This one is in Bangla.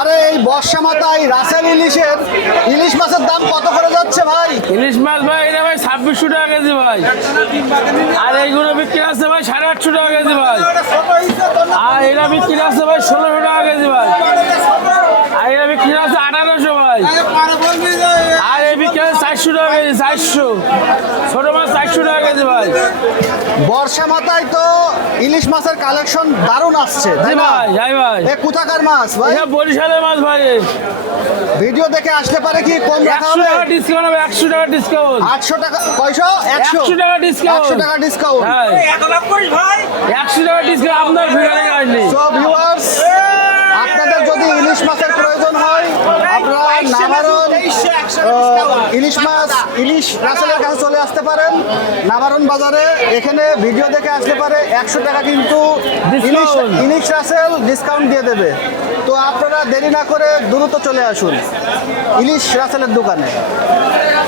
আরে এই বর্ষা মাথায় রাসেল ইলিশ মাছের দাম কত করে যাচ্ছে ভাই? ইলিশ মাছ ভাই এটা ভাই 2600 টাকা কেজি ভাই। আর এইগুলো বিক্রি আছে ভাই 850 টাকা কেজি ভাই। আর এটা বিক্রি আছে ভাই 1600 টাকা কেজি ভাই। আর এটা বিক্রি আছে 1800 ভাই। আর এই বিক্রি আছে 400 টাকা কেজি, 400। ছোট মাছ 400 টাকা কেজি ভাই। বর্ষা মাথায় তো ইলিশ মাছের কালেকশন দারুণ আসছে, তাই না? ভাই যাই ভাই, এ কোথাকার মাছ ভাই? এটা বরিশালের মাছ ভাই। ভিডিও দেখে আসলে পারে কি কম রাখা 100 হবে? টাকা ডিসকাউন্ট হবে, 100 টাকা ডিসকাউন্ট। 800 টাকা, কয়শো? 100 100 টাকা ডিসকাউন্ট। 100 টাকা ডিসকাউন্ট। হ্যাঁ 100 টাকা ডিসকাউন্ট আপনার ভিড়ে আসলে। সো ভিউয়ার্স, আপনাদের যদি ইলিশ মাছের প্রয়োজন হয় আপনারা নাভারন ইলিশ রাসেলের কাছে চলে আসতে পারেন। নাভারন বাজারে এখানে ভিডিও দেখে আসতে পারে 100 টাকা কিন্তু ইলিশ রাসেল ডিসকাউন্ট দিয়ে দেবে। তো আপনারা দেরি না করে দ্রুত চলে আসুন ইলিশ রাসেলের দোকানে।